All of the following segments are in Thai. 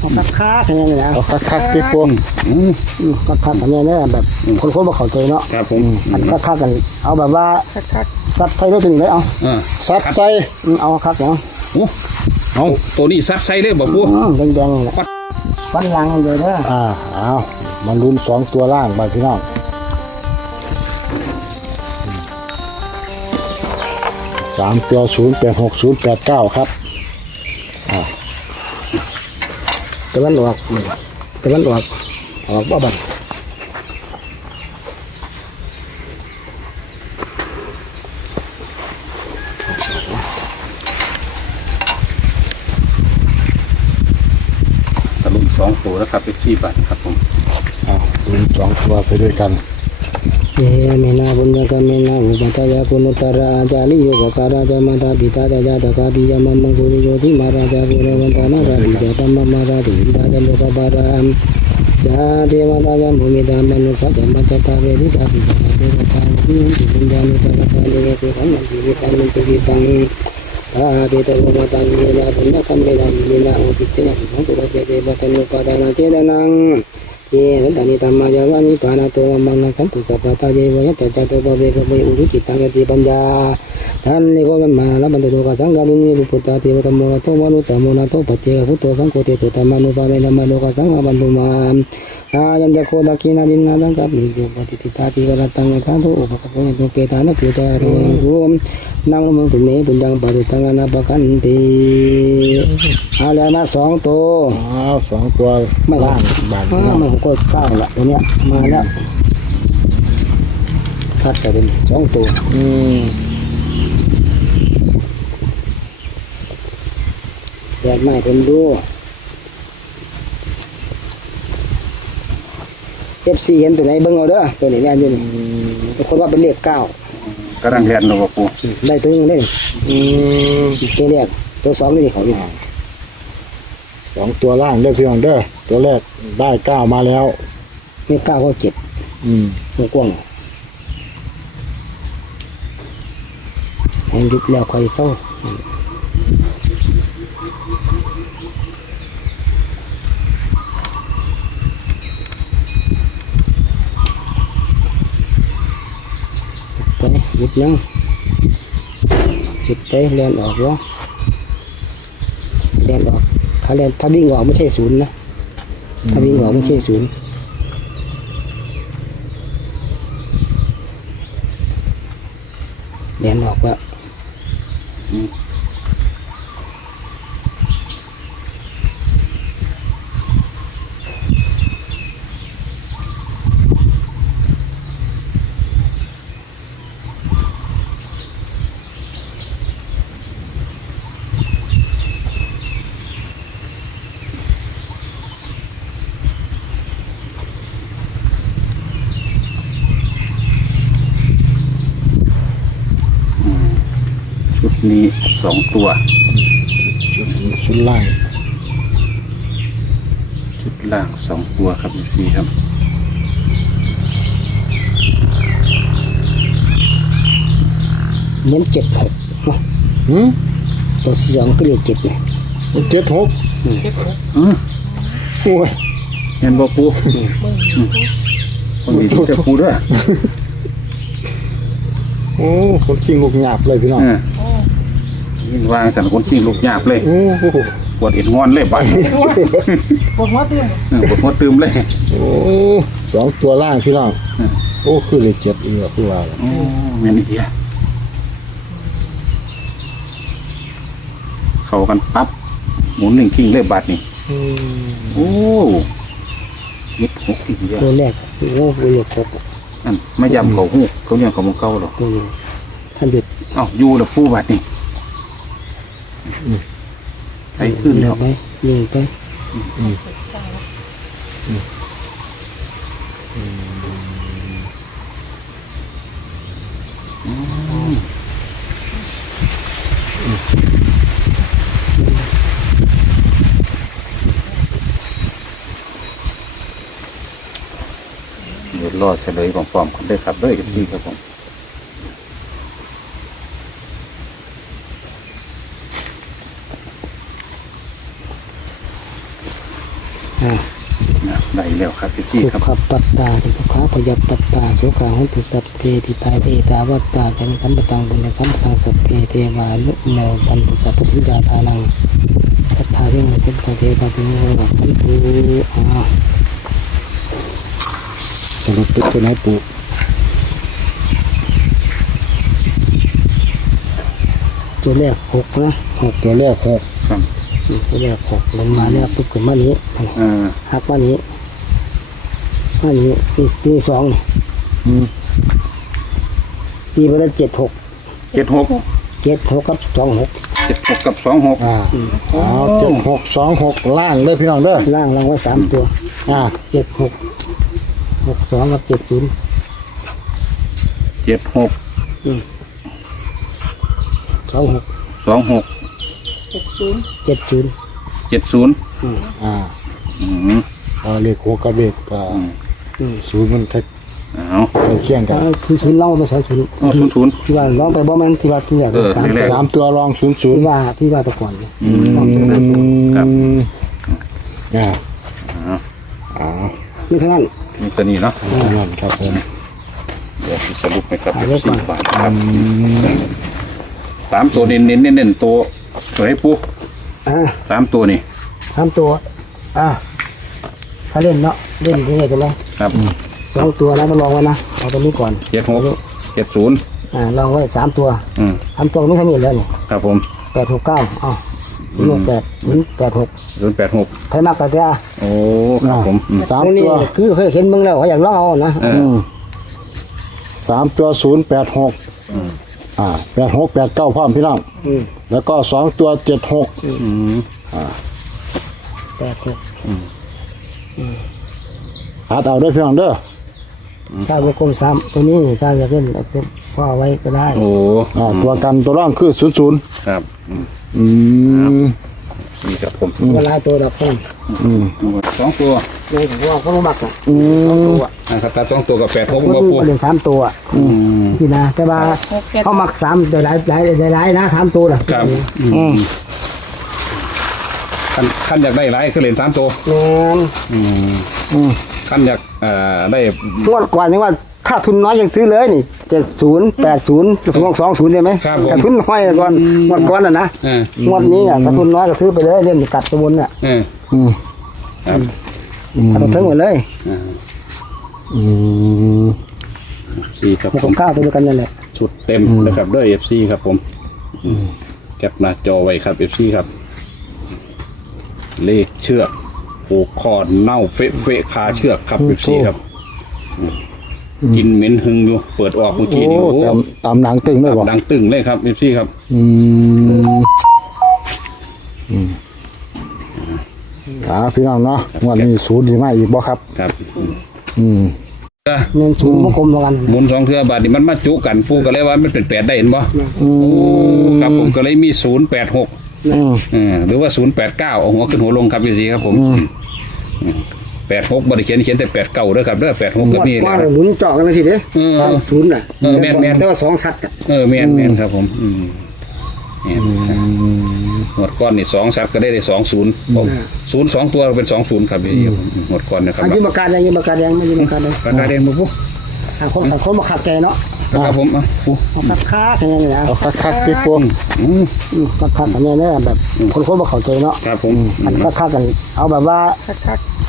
เอาคักคักๆอย่างเงี้ยนะเอาคักๆที่ปูอืมอืมคักคักๆอย่างเงี้ยเนี่ยแบบคนคนบ่เข้าใจเนาะครับผมอันคักคักๆกันเอาแบบว่าคักซัดใส่ได้ตัวนี้เลยเอาๆเออซัดใส่อืมเอาคักอย่างโอ้เอาตัวนี้ซัดใส่เลยบ่ปู อืมแดงๆนี่แหละฟันหลังเลยเด้ออ่าเอามันลุ้นสองตัวล่างไปพี่น้องสามตัวศูนย์แปดหกศูนย์แปดเก้าครับ ตะวันออกตะวันออกออกบ่บัดตะลุมสองตัวแล้วครับเป็นที่บัตรครับผม เอาลุ้นสองตัวไปด้วยกัน เยเมนาบุญญกเมนาอุปตายาคุณุตระอาจาริโยกการาจามาตาปิตาจาจาตกาปิยามัมมั งสุริโยติมาราจาภูเรวันตานาราปิจาตัมมมาราติวิตาจโลกบารามจาเทวตาจามภูมิตามนุสัจจมัจจตาเวริตาปิจาตาเวรตาวิญญาณปัญญานิปกตาเดวตุขันติวิตามิตุวิปังตาเปตโลมาตาอิเมนาปุญญคัมเมนาอิเมนาอุติเตนะทิมังตุระเปเตปะตนุปาดานาเจดนังเยสันตานิธรรมายาวานิปานาโตมังนัสันตุสัพพะตาเยวยัตจาโตปะเวกะเวอุรุจิตังยติปัญญาท่านนิโกมันมาลบันตุโลกสังกาลินีรุปตาเทวตโมนะโตมนุตตโมนะโตปัจเจกพุทโธสังโฆเตตุตมนุปาเมนะมโลกสังฆบันตุมามอายันจะโคตะกินาดินนาดังกับมิโยปฏิติตาติกระตังยะทันตุอุปกปะยะตุเปตานะปุจจาโตรุมนามมังตุเมปุญญังปะตุตังอนาปะกันติเอาแล้วนะสองตัวเอาสองตัวล่างบาทอ่าพี่น้องมันก็เก้าละตัวเนี้ยมาแล้วคัดไปเป็นสองตัวอืมแยกไม้เป็นดูเอฟซีเห็นตัวไหนเบิ่งเอาเด้อตัวนี้แน่นอยู่นี่บางคนว่าเป็นเลขเก้ากำลังเรียนเนาะบ่ปูได้ตัวนึงเลยอืมตัวแรกตัวสองนี่เขาอยู่ส องตัวล่างเด้อพี่น้องเด้อตัวแรกได้เก้ามาแล้วนี่เก้าก็เจ็ดอืมตัวกว้างให้ยุบแล้วค่อยเศร้าไปหยุดยังหยุดไปเรียนออกวะเรียนออก เขาเรียนถ้าวิ่งออกไม่ใช่ศูนย์นะถ้าวิ่งออกไม่ใช่ศูนย์เรียนออกว่า นี้สองตัว ชุดชุดล่างชุดล่างสองตัวครับพี่ครับเน้นเจ็ดหกนะหืมตัวที่สองก็เรียกเจ็ดเนี่ยเจ็ดหกอือโอ้ยเห็นบ่ปูคนดีที่จะปูด้วยโอ้คนขิงลูกหยาบเลยพี่น้อง เออยิ่ง วางสันคนชิงลูกหยาบเลยโอ้โหปวดเอ็นงอนเลยบัดปวดหัวเตือนเออปวดหัวตืมเลยโอ้สองตัวล่างพี่น้องโอ้คือเลยเจ็ดอีกแล้วคือว่าล่ะโอ้แม่นอี่เดียเข้ากันปั๊บหมุนหนึ่งทิ้งเลยบัดนี่อืมโอ้ยึดหกอีกเดียตัวแรกโอ้เรียกหกอันไม่ยำเขาหูเขาเรียกเขามงเก้าหรอกตัวนี้ท่านหยุดเอ้าอยู่แล้วปูบัดนี่ ไปขึ้นแล้วไปยิงไปเดี๋ยวรอเฉลยของปลอมกันด้วยครับด้วยกันที่ครับผม อ่าได้แล้วครับพี่ทุกครับขปัตตาทุกขาพยัตปัตตาสุขาหุตุสัพเพติตาเตตาวัตตาจันทัมปตังบุญสัมปตังสัพเพเทวานุโมตันตุสัพพุทธิยาทานังสัทธาเรื่องทุกขเทวาตุโมวัตถุอ่าสรุปติดตัวไหนปูตัวแรกหกนะหกตัวแรกหกครับ ตัวแรกหกลงมาเนี่ยปุ๊บขึ้นมานี้เออหักมานี้มานี้ตีตีสองนี่อืมตีไปแล้วเจ็ดหกเจ็ดหกเจ็ดหกกับสองหกเจ็ดหกกับสองหกอ่าเอาเจ็ดหกสองหกล่างเลยพี่น้องเด้อล่างล่างไว้สามตัวอ่าเจ็ดหกหกสองกับเจ็ดศูนย์เจ็ดหกสองหกสองหก เจ็ดศูนย์เจ็ดศูนย์อ่าอืมเอาเลขหกกับเลขอ่าศูนย์มันใกล้เอาใกล้เคียงกันอ่าคือศูนย์เล่าไปสองศูนย์เอาศูนย์ศูนย์ที่ว่าร้องไปบ่แมันที่ว่าที่อยากเออสามแรกสามตัวรองศูนย์ศูนย์ที่ว่าที่ว่าแตะก่อนเนี่ยอืมครับอ่าเอาอ่านี่เท่านั้นนี่ตัวนี้เนาะนั่นครับผมเดี๋ยวสรุปให้ครับถ่ายไว้ก่อนสี่บาทครับสามตัวเน้นเน้นเน้นเน้นตัว ตัวให้ปุ๊อ่าสามตัวนี่สามตัว อ่าถ้าเล่นเนาะเล่นที่ไหนกันเลยครับสองตัวแล้วก็ลองไว้นะเอาตัวนี้ก่อนเจ็ดหกเจ็ดศูนย์อ่าลองไว้สามตัวอืมสามตัวไม่ทำอีกแล้วเนี่ยครับผมแปดหกเก้าอ๋อหนึ่งแปดศูนย์แปดหกศูนย์แปดหกใครมากกว่าแกโอ้ครับผมอืมสามนี่ตัวคือเคยเห็นมึงแล้วเขาอยากลองเอานะเออือมสามตัวศูนย์แปดหก อ่าแปดหกแปดเก้าพร้อมพี่น้องอืมแล้วก็สองตัวเจ็ดหกอืมแปดหกหัดเอาเด้วยพี่น้องเด้อถ้าวงกลมสามตัวนี้ถ้าอยากเล่นเอาตัวพ่อไว้ก็ได้ โอ้อ่าตัวกันตัวร่องคือศูนย์ศูนย์ครับอืมอืมนี่ครับผมเวลาตัวดอกเพิ่มอืมสองตัวเลยผมว่าเขาไม่มักอะอืมตัว นะครับถ้าสองตัวกับแปดหกคนบ่ปูเล่นสามตัวอะอืมพี่นะแต่ว่าเขามักสามแต่หลายหลายหลายนะสามตัวน่ะครับอืมขั้นขั้นอยากได้ไรคือเหรียญสามตัวแม่นอืมอืมขั้นอยากเอ่อได้งวดก่อนยังว่าค่าทุนน้อยยังซื้อเลยนี่เจ็ดศูนย์แปดศูนย์สองสองศูนย์ใช่ไหมครับผมค่าทุนน้อยก่อนงวดก่อนอะนะเอองวดนี้อะค่าทุนน้อยก็ซื้อไปเลยเล่นกัดตัวบนอะเอออืมครับเอาตัวเทิงหมดเลย อ่าอืมสี่ครับหกผกับมเก้าตัวเดียวกันนั่นแหละชุดเต็มนะครับด้วยเอฟซีครับผมอืมแคปหน้าจอไว้ครับเอฟซีครับ เลขเชือกผูกคอเน่าเฟะเฟะคาเชือกครับเอฟซีครับอืมกินเหม็นหึงอยู่ เปิดออกเมื่อกี้โอ้นี่โอ้ตามตามหนังตึงเลยบ่ดังตึงเลยครับเอฟซีครับ อืมอืมอ่าพี่น้องเนาะวันนี้ศูนย์ดีมากอีกบ่ครับ ครับ อืมก็เงินศูนย์วงกลมเท่ากันหมุนสองเทือบาทนี่มันมาจุกันปูก็เลยว่ามันเป็นแปดได้เห็นบ่อืมโอ้ครับผมก็เลยมีศูนย์แปดหกอืมเออหรือว่าศูนย์แปดเก้าเอาหัวขึ้นหัวลงครับพี่สีครับผมแปดหกบริเขียนเขียนแต่แปดเก้าด้วยครับเด้อแปดหกงก็วดมีกนะว้างครับหมุนเจาะกันเลยสิเด้เออศูนย์น่ะเออแม่นแม่นแต่ว่าสองชัดอะเออแมนแมนครับผมอืมเนี่ย หมดก้อนนี่สองสัตว์ก็ได้ได้สองศูนย์ผมศูนย์สองตัวเป็นสองศูนย์ครับพี่ครับผมหมดก้อนนะครับอันนี้มาการแดงยิงมาการแดงไม่ยิงมาการแดงปากกาแดงมาปุ๊บทางคนทางคนมาขัดใจเนาะครับผมอะปุ๊บมาคัดค้าอย่างเงี้ยนะเอาคักๆพี่พวงอืมอืมคัดค้าอย่างเงี้ยเนี่ยแบบคนคนมาเข้าใจเนาะครับผมคัดคัดค้ากัน เอาแบบว่า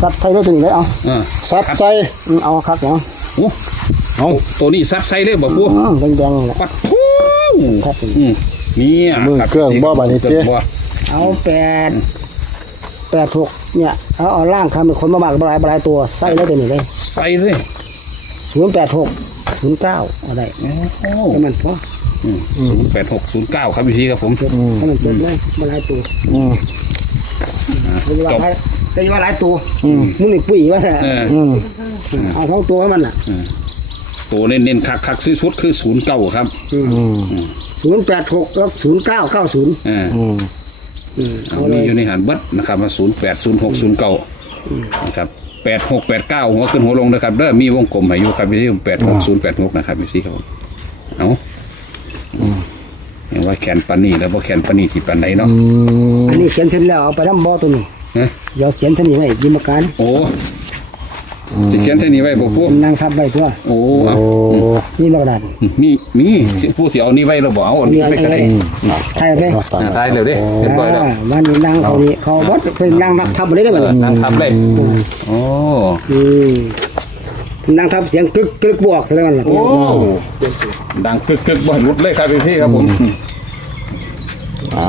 ซัดใส่ได้ตัวนี้เลยเอาอ่าซัดใส่อืมเอาคัดเนาะโอ้เอาตัวนี้ซัดใส่เลยบอกปุ๊บอืมแดงๆแหละปัดทูครับผมอืมเนี่ยมือครับเครื่องบ่บาดนี้เครื่เจ้องบ่เอาแปดแปดหกเนี่ยเอาเอาล่างคำเป็นคนมามากบลายบลายตัวใส่ได้ตัวนี้เลยใส่เลยศูนย์แปดหกศูนย์เก้าอะไรโอ้ให้มันพอศูนย์แปดหกศูนย์เก้าครับพี่ครับผม ให้มันเปิดเลยบลายตัวอืมเป็นว่าหลายเป็นว่าหลายตัวอืม มึงนี่ปุ๋ยว่าเอออืมเอาท้องตัวให้มันอะตัวเน้นๆคักคักๆซื้อชุดคือศูนย์เก้าครับ อืม ศูนย์แปดหกกับศูนย์เก้าเก้าศูนย์เอออืมเอาเอาเลมียอยู่ในหันเบิดนะครับมาศูนย์แปดศูนย์หกศูนย์เก้านะครับแปดหกแปดเก้าหัวขึ้นหัวลงนะครับเด้อมีวงกลมให้อยู่ครับพี่ที่แปดหกศูนย์แปดหกนะครับพี่ที่ครับผมเอาเห็นว่าแขนปานนี่แล้วว่าแขนปานนี่ที่ปานไหนเนาะอืมอันนี้เขียนเสร็จแล้วเอาไปทำบ่อตัวนี้ฮะเดี๋ยวเสียนสนิทไว้ยิมการโอ้ สิเขียนเท่านี้ไว้บ่ปูนั่งทับไว้ตัวโอ้โอ้เอานี่มากระดาษมีมีผู้สิเอานี่ไว้แล้วบ่เอาอันนี้ไปกันเลยใช่ไหมตามอ่าตายแล้วเด้เรียบร้อยแล้วอ่าวันนี้นั่งเขานี่เขาวัดเป็นนั่งทับไปเลยได้ไหมเออนั่งทับเลยโอ้อืมนั่งทับเสียงกึกกึกบวกแล้วกันล่ะโอ้ดังกึกกึกบ่หลุดเลยครับพี่ครับผมอ่า